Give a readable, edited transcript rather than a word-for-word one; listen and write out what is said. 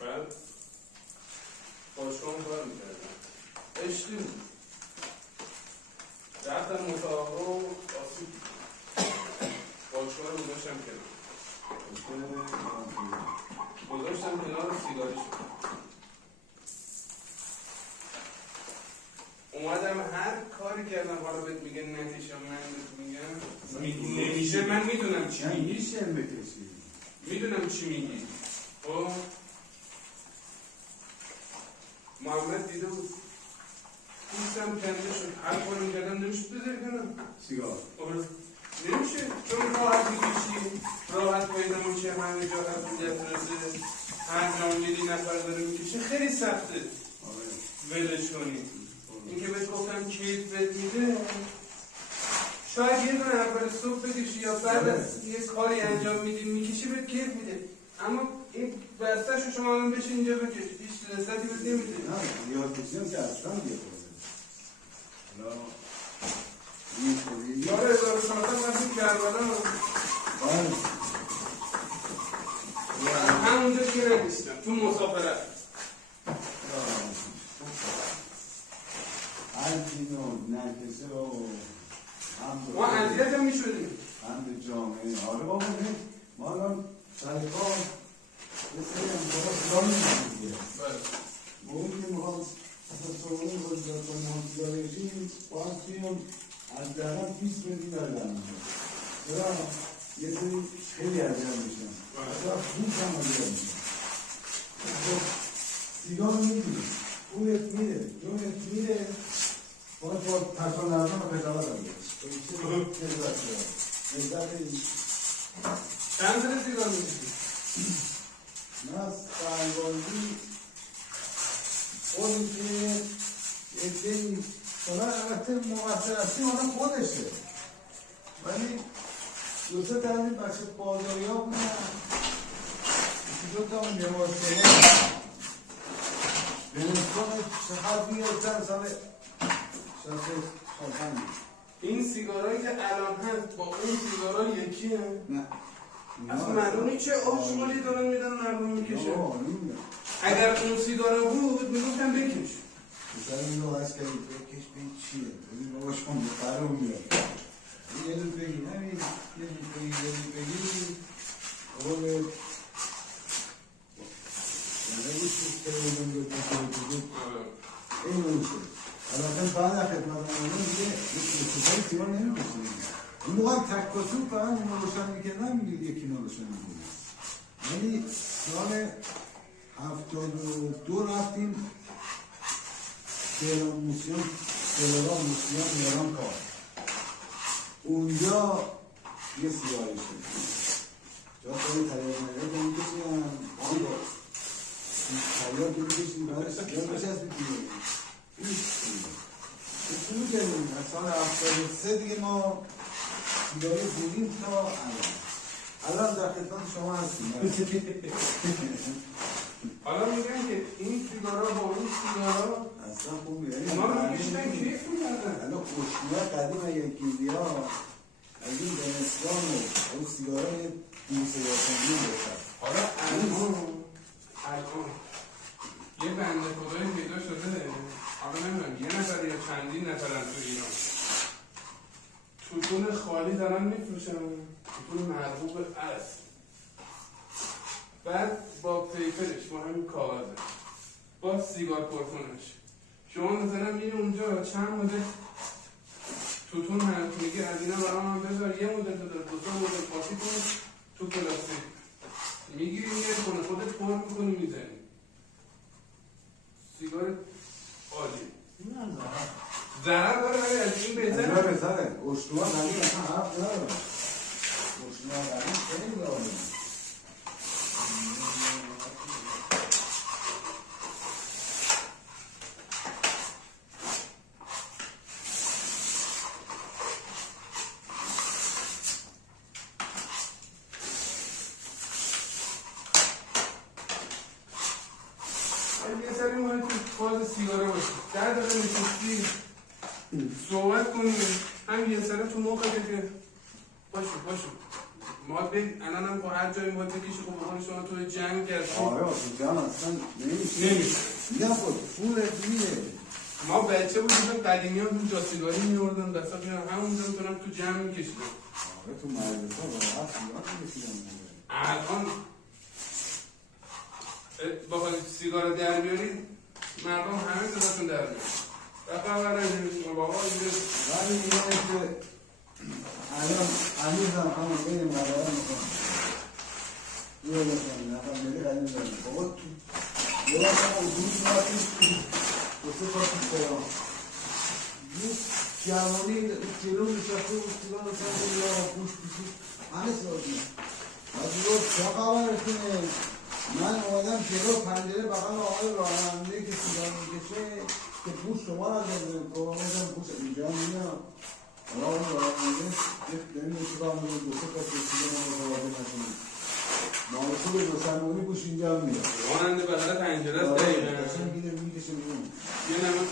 بعد باشگاه کار میکردم اشتی رفتم مسابقه و آسیب باشگاه رو گذاشتم کنار سیگاری شد اومدم هر کاری کردم حالا بهت میگه نتیشه من بهت میگم نمیشه من میدونم چی میگی میشه بکشی میدونم چی میگی خب محمد دیده بود پوستم کنده شد هر کاری کردم نمیشد بذاری کنم سیگار نمیشه چون راحت میکشی راحت پیدا میشه همه جا قبولیت رسه هر جا میری نفر داره میکشه خیلی سخته ولش کنی اینکه بهت گفتم کیف بهت میده شاید یه دونه اول صبح بکشی یا بعد از یه کاری انجام میدی میکشی بهت کیف میده اما این بسته‌شو شما الان بشین اینجا بکش هیچ لذتی بهت نمیده نه یاد کشیدم که اصلا بیاد یاره 1400 من کربلا همونجا که ندیستم تو مسافرت هرچی نکشه و ما اذیت هم میشدیم هم جامعه آره بابا ما الان سرکار یه سری هم بابا سلام میگیم دیگه موقعی که میخواد اصلا سرونه میخواد زیاد کنیم هم سیارشیم باید بیام از درم 20 متری بردم چرا یه سری خیلی اذیت میشن اصلا خوب هم اذیت میشن سیگار میگیری پولت میره جونت میره باید با تکان نردن و قضاوت هم بیرد چند سال سیگار میگیری؟ من از سربازی خودی که ادهی کنن البته مقصر هستی آدم خودشه ولی دو سه تا همین بچه بازاری ها بودن یکی دو تا هم لباسکنه بنستان چقدر میگرفتن سال 65 این سیگارایی که الان هست با اون سیگارا یکیه؟ نه اصلا مردمی چه آشغالی دارن میدن مردم میکشه نمیدونم اگر اون سیگارا بود میگفتم بکش پسر اینو هست که بکش به چیه ببین بابا شما بخرم میاد یه روز بگی همین یه روز بگی بابا به یعنی گوشت که بودم به تکیه این روشه البته بعد خدمت آمدن دیگه اتفاقی سیگار نمیکشیم اون موقع تک کاسون فقط اینو روشن میکردن یکی ما روشن میکردن ولی سال 72 رفتیم تهران موسیون میران کار اونجا یه سیگاری شد جا خیلی تریاد نگاه میکشیم تریاد میکشیم بعد سیگار بچسبید شروع کردیم از سال 73 دیگه ما سیگاری بودیم تا الان در خدمت شما هستیم حالا میگن که این سیگارا با اون سیگارا اصلا خوب میگن اونا رو میکشتن کیف میکردن الان خوشنیا قدیم اگه گیلیا از این دنستان و اون سیگارا یه دوسته یاسمی باشد حالا الان یه بنده خدایی پیدا شده حالا نمیدونم یه نفر یا چندین نفرن تو ایران توتون خالی دارن میفروشن توتون مرغوب اصل بعد با پیپرش با همین کاغذه با سیگار پرتونش شما مثلا میری اونجا چند مدل توتون هست میگه از اینا برای من بذار یه مدل بذار دو تا مدل پاسی کن تو پلاستیک میگیری میگه کنه خودت پر میکنی میزنی سیگار عالی ضرر داره ولی از این بهتره بهتره اشتوها قدیم اصلا حرف نداره اشتوها قدیم خیلی داره یه سری مونه تو فاز سیگاره باشی 10 دقیقه نشستی صحبت کنی هم یه سره تو موقع که باشو ما الان هم هر جایی باید بکشی خب بخوام شما توی جنگ کردی آره تو جمع اصلا نمیشه میگم خود پولت میره ما بچه بودیم قدیمی ها تو جاسیگاری میوردن دستا بیان همونجا میتونم تو جمع میکشیدم آره تو مجلس ها راحت سیگار میکشیدن الان بخوای سیگار در بیاری مردم همه صداتون در بیاری بخبر بابا اینجا ولی اینه که الان هنوزم همون بین مردم میکنم یه بکنم نفر میلی قدیم دارم بابا تو یه وقت هم اتوبوس رفتیم دو سه تا تو تهران یه جوانی جلو نشسته بود سیگار روشن بود یا پوش پیشید همه سیگار کنه بعد گفت چه خبرتونه من اومدم جلو پنجره بغل آقای راننده که سیگار میکشه که پوش شما را داریم که اومدم پوش اینجا میام حالا اون راننده داریم چیکار میکنه دو سه تا سیگار ما رو نکنیم مالکو به مسلمانی پوش اینجا میاد راننده بغل پنجره است دقیقا قشنگ میره میکشه بیرون یه نمه